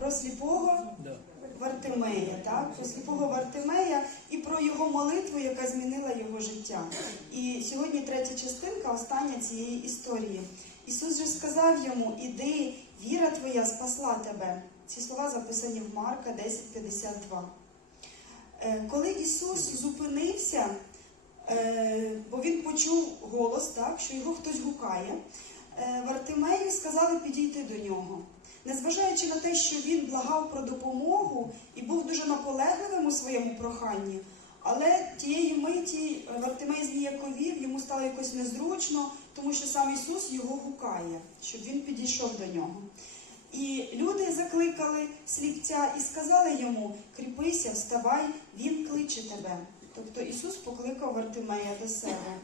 про сліпого Вартимея, так? Про сліпого Вартимея і про його молитву, яка змінила його життя. І сьогодні третя частинка, остання цієї історії. Ісус же сказав йому: Іди, віра твоя спасла тебе. Ці слова записані в Марка 10:52. Е, Коли Ісус зупинився, е, бо він почув голос, так, що його хтось гукає, е, Вартимею сказали підійти до нього. Незважаючи на те, що він благав про допомогу і був дуже наполегливим у своєму проханні, але тієї миті Вартимей зніяковів, йому стало якось незручно, тому що сам Ісус його гукає, щоб він підійшов до нього. І люди закликали сліпця і сказали йому: кріпися, вставай, він кличе тебе. Тобто Ісус покликав Вартимея до себе.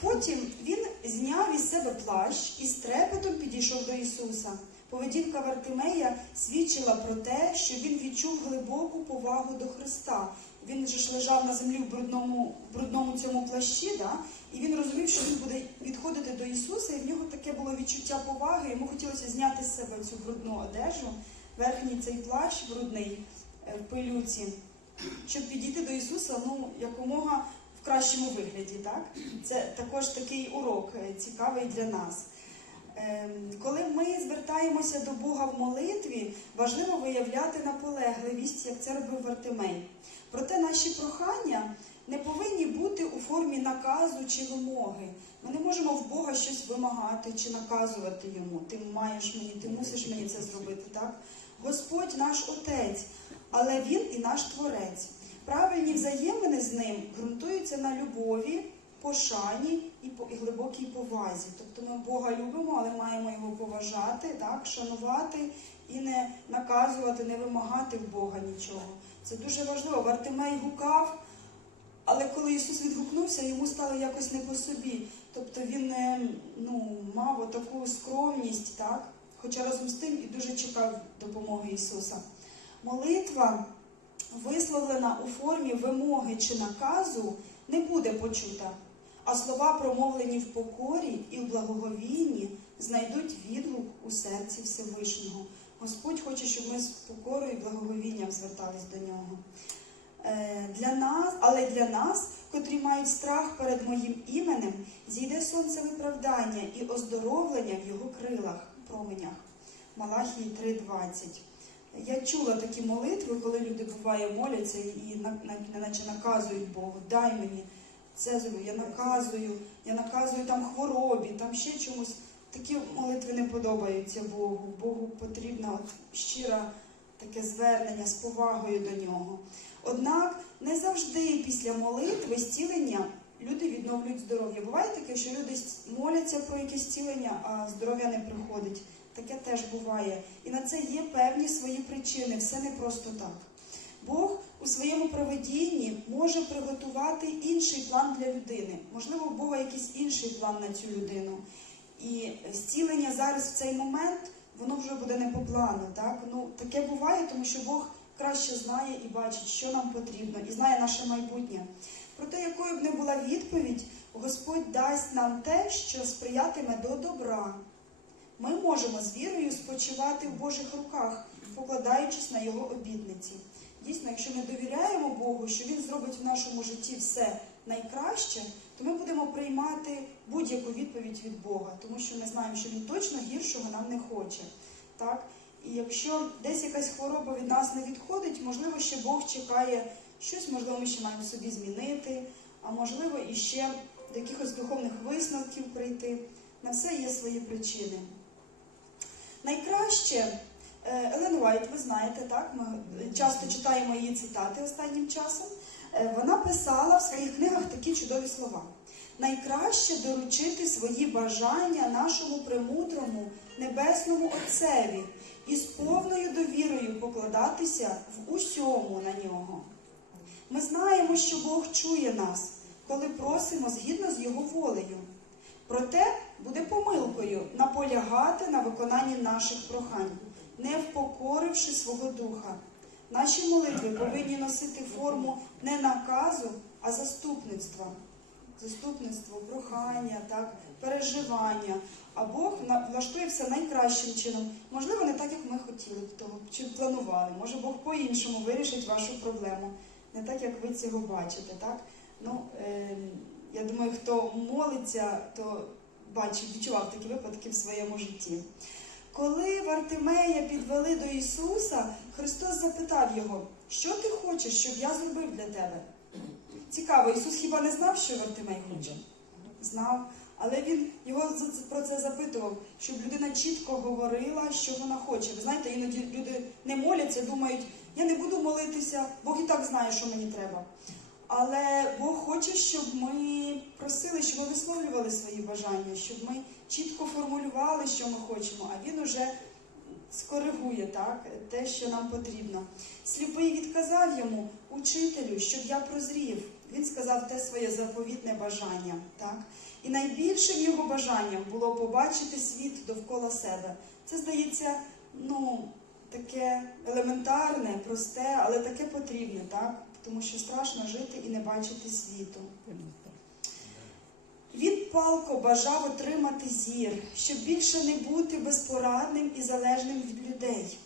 Потім він зняв із себе плащ і з трепетом підійшов до Ісуса. Поведінка Вартимея свідчила про те, що він відчув глибоку повагу до Христа. Він же ж лежав на землі в брудному, брудному цьому плащі, да? і він розумів, що він буде відходити до Ісуса, і в нього таке було відчуття поваги. Йому хотілося зняти з себе цю брудну одежу, верхній цей плащ брудний е, в пилюці, щоб підійти до Ісуса ну, якомога в кращому вигляді. Так? Це також такий урок е, цікавий для нас. Ем, Коли ми звертаємося до Бога в молитві, важливо виявляти наполегливість, як це робив Вартимей. Проте наші прохання не повинні бути у формі наказу чи вимоги. Ми не можемо в Бога щось вимагати чи наказувати йому. Ти маєш мені, ти мусиш мені це зробити. Так? Господь наш Отець, але Він і наш Творець. Правильні взаємини з ним ґрунтуються на любові, пошані і, по- і глибокій повазі. Тобто ми Бога любимо, але маємо його поважати, так, шанувати і не наказувати, не вимагати в Бога нічого. Це дуже важливо. Вартимей гукав, але коли Ісус відгукнувся, йому стало якось не по собі. Тобто він е, ну, мав таку скромність, так? хоча разом з тим і дуже чекав допомоги Ісуса. Молитва, висловлена у формі вимоги чи наказу, не буде почута, а слова, промовлені в покорі і в благоговінні, знайдуть відгук у серці Всевишнього. Господь хоче, щоб ми з покорою і благоговінням звертались до нього. Е, Для нас, але для нас, котрі мають страх перед моїм іменем, зійде сонце виправдання і оздоровлення в його крилах, променях. Малахії 3.20. Я чула такі молитви, коли люди буває моляться і на- на- наче наказують Богу, дай мені зроблю, я наказую, я наказую там хворобі, там ще чомусь. Такі молитви не подобаються Богу. Богу потрібна от щира таке звернення з повагою до нього. Однак не завжди після молитви зцілення люди відновлюють здоров'я. Буває таке, що люди моляться про якесь зцілення, а здоров'я не приходить. Таке теж буває. І на це є певні свої причини, все не просто так. Бог у своєму проведінні може приготувати інший план для людини. Можливо, Бога якийсь інший план на цю людину. І зцілення зараз в цей момент воно вже буде не по плану. Так? Ну, таке буває, тому що Бог краще знає і бачить, що нам потрібно, і знає наше майбутнє. Проте, якою б не була відповідь, Господь дасть нам те, що сприятиме до добра. Ми можемо з вірою спочивати в Божих руках, покладаючись на Його обітниці. Дійсно, якщо ми довіряємо Богу, що Він зробить в нашому житті все найкраще, то ми будемо приймати будь-яку відповідь від Бога, тому що ми знаємо, що Він точно гіршого нам не хоче. Так? І якщо десь якась хвороба від нас не відходить, можливо, ще Бог чекає щось, можливо, ми ще маємо собі змінити, а можливо, і ще до якихось духовних висновків прийти. На все є свої причини. Найкраще Елен Уайт, ви знаєте, так? Ми часто читаємо її цитати останнім часом. Е, Вона писала в своїх книгах такі чудові слова. Найкраще доручити свої бажання нашому премудрому небесному Отцеві і з повною довірою покладатися в усьому на нього. Ми знаємо, що Бог чує нас, коли просимо згідно з Його волею. Проте буде помилкою наполягати на виконанні наших прохань, не впокоривши свого духа. Наші молитви повинні носити форму не наказу, а заступництва. Заступництво, прохання, так, переживання. А Бог влаштує все найкращим чином. Можливо, не так, як ми хотіли б того чи планували. Може, Бог по-іншому вирішить вашу проблему, не так, як ви цього бачите. Так? Ну, е, я думаю, хто молиться, то бачив, відчував такі випадки в своєму житті. Коли Вартимея підвели до Ісуса, Христос запитав його, що ти хочеш, щоб я зробив для тебе? Цікаво, Ісус хіба не знав, що Вартимей хоче? Знав. Але він його про це запитував, щоб людина чітко говорила, що вона хоче. Ви знаєте, іноді люди не моляться, думають, я не буду молитися, Бог і так знає, що мені треба. Але Бог хоче, щоб ми просили, щоб ми висловлювали свої бажання, щоб ми чітко формулювали, що ми хочемо, а він уже скоригує так, те, що нам потрібно. Сліпий відказав йому, учителю, щоб я прозрів. Він сказав те своє заповітне бажання. Так? І найбільшим його бажанням було побачити світ довкола себе. Це здається, ну, таке елементарне, просте, але таке потрібне, так? тому що страшно жити і не бачити світу. Він палко бажав отримати зір, щоб більше не бути безпорадним і залежним від людей.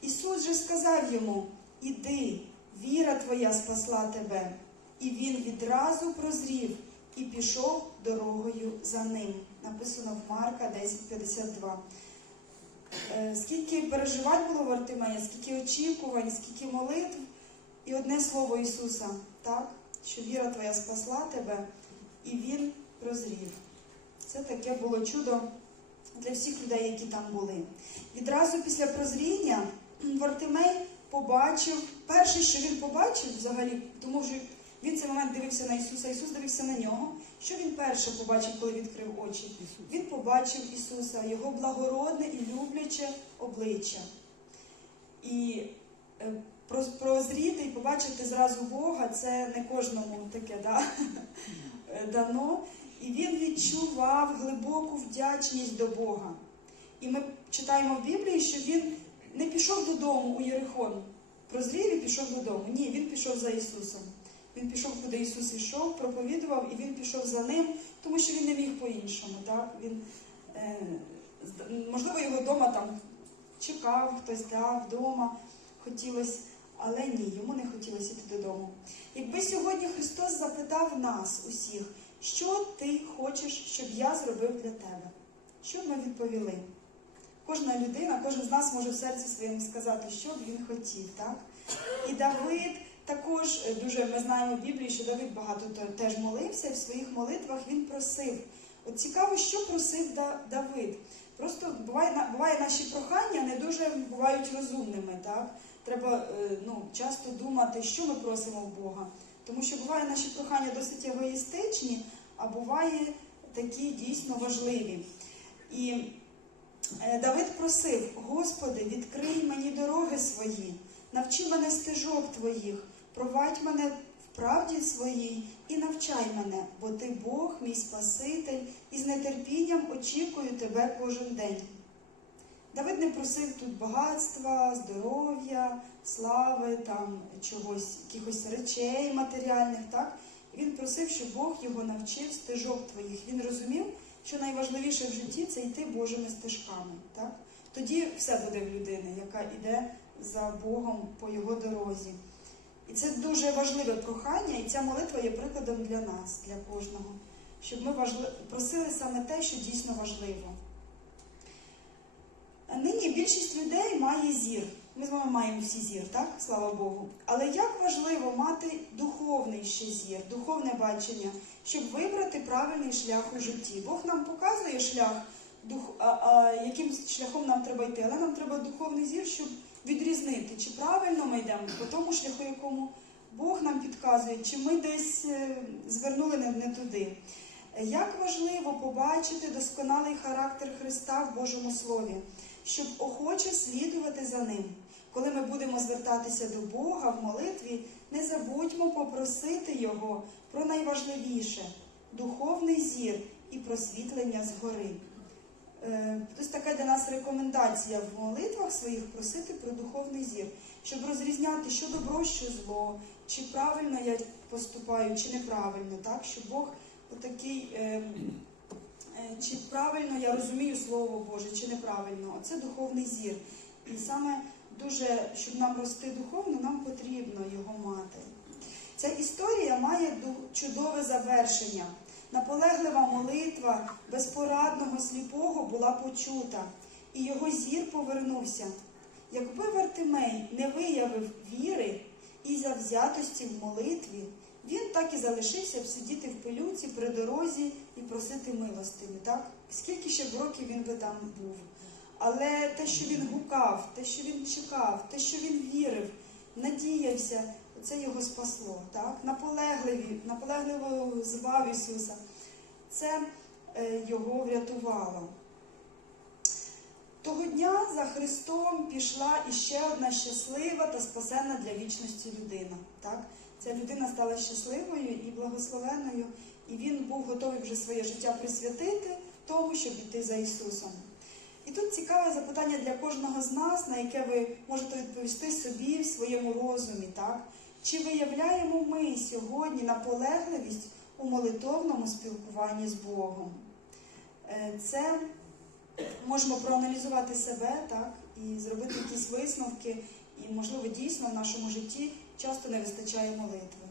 Ісус же сказав йому: Іди, віра твоя спасла тебе. І він відразу прозрів і пішов дорогою за ним. Написано в Марка 10:52. Е, Скільки переживань було в Артемея, скільки очікувань, скільки молитв, і одне слово Ісуса, так? Що віра твоя спасла тебе, і він прозрів. Це таке було чудо для всіх людей, які там були. Відразу після прозріння Вартимей побачив, перше, що він побачив взагалі, тому що він цей момент дивився на Ісуса, Ісус дивився на нього. Що він перше побачив, коли відкрив очі? Він побачив Ісуса, його благородне і любляче обличчя. І е, прозріти і побачити зразу Бога це не кожному таке да? е, дано. І він відчував глибоку вдячність до Бога. І ми читаємо в Біблії, що він не пішов додому у Єрихон, прозрів і пішов додому. Ні, він пішов за Ісусом. Він пішов, куди Ісус йшов, проповідував, і він пішов за ним, тому що він не міг по-іншому. Так? Він, е, можливо, його вдома там чекав, хтось да, вдома хотілося, але ні, йому не хотілося йти додому. Якби сьогодні Христос запитав нас усіх, що ти хочеш, щоб я зробив для тебе, що ми відповіли? Кожна людина, кожен з нас може в серці своєму сказати, що б він хотів, так? І Давид також е, дуже ми знаємо в Біблії, що Давид багато теж молився, і в своїх молитвах він просив. От цікаво, що просив Давид. Просто буває, буває наші прохання не дуже бувають розумними, так? Треба е, ну, часто думати, що ми просимо в Бога. Тому що буває наші прохання досить егоїстичні, а буває такі дійсно важливі. І Е, Давид просив: Господи, відкрий мені дороги свої, навчи мене стежок твоїх, провадь мене в правді своїй і навчай мене, бо ти Бог, мій Спаситель, і з нетерпінням очікую тебе кожен день. Давид не просив тут багатства, здоров'я, слави, там чогось, якихось речей матеріальних. Так? Він просив, щоб Бог його навчив стежок твоїх. Він розумів, що найважливіше в житті це йти Божими стежками. Так? Тоді все буде в людини, яка йде за Богом по його дорозі. І це дуже важливе прохання, і ця молитва є прикладом для нас, для кожного, щоб ми важли... просили саме те, що дійсно важливо. Нині більшість людей має зір. Ми з вами маємо всі зір, так? Слава Богу. Але як важливо мати духовний ще зір, духовне бачення, щоб вибрати правильний шлях у житті. Бог нам показує шлях, дух, а, а, яким шляхом нам треба йти, але нам треба духовний зір, щоб відрізнити, чи правильно ми йдемо по тому шляху, якому Бог нам підказує, чи ми десь е, звернули не, не туди. Як важливо побачити досконалий характер Христа в Божому Слові, щоб охоче слідувати за ним. Коли ми будемо звертатися до Бога в молитві, не забудьмо попросити Його про найважливіше духовний зір і просвітлення згори. Е, Ось така для нас рекомендація в молитвах своїх просити про духовний зір, щоб розрізняти, що добро, що зло, чи правильно я поступаю, чи неправильно, так? Щоб Бог отакий е, е, чи правильно я розумію Слово Боже, чи неправильно. Це духовний зір. І саме дуже, щоб нам рости духовно, нам потрібно його мати. Ця історія має чудове завершення. Наполеглива молитва безпорадного сліпого була почута, і його зір повернувся. Якби Вартимей не виявив віри і завзятості в молитві, він так і залишився б сидіти в пилюці при дорозі і просити милостині, так? Скільки ще б років він би там був. Але те, що він гукав, те, що він чекав, те, що він вірив, надіявся, це його спасло. Так? Наполегливі, наполегливо звав Ісуса. Це е, його врятувало. Того дня за Христом пішла іще одна щаслива та спасена для вічності людина. Так? Ця людина стала щасливою і благословенною, і він був готовий вже своє життя присвятити тому, щоб йти за Ісусом. І тут цікаве запитання для кожного з нас, на яке ви можете відповісти собі в своєму розумі. Так? Чи виявляємо ми сьогодні наполегливість у молитовному спілкуванні з Богом? Е, Це можемо проаналізувати себе так, і зробити якісь висновки, і, можливо, дійсно в нашому житті часто не вистачає молитви.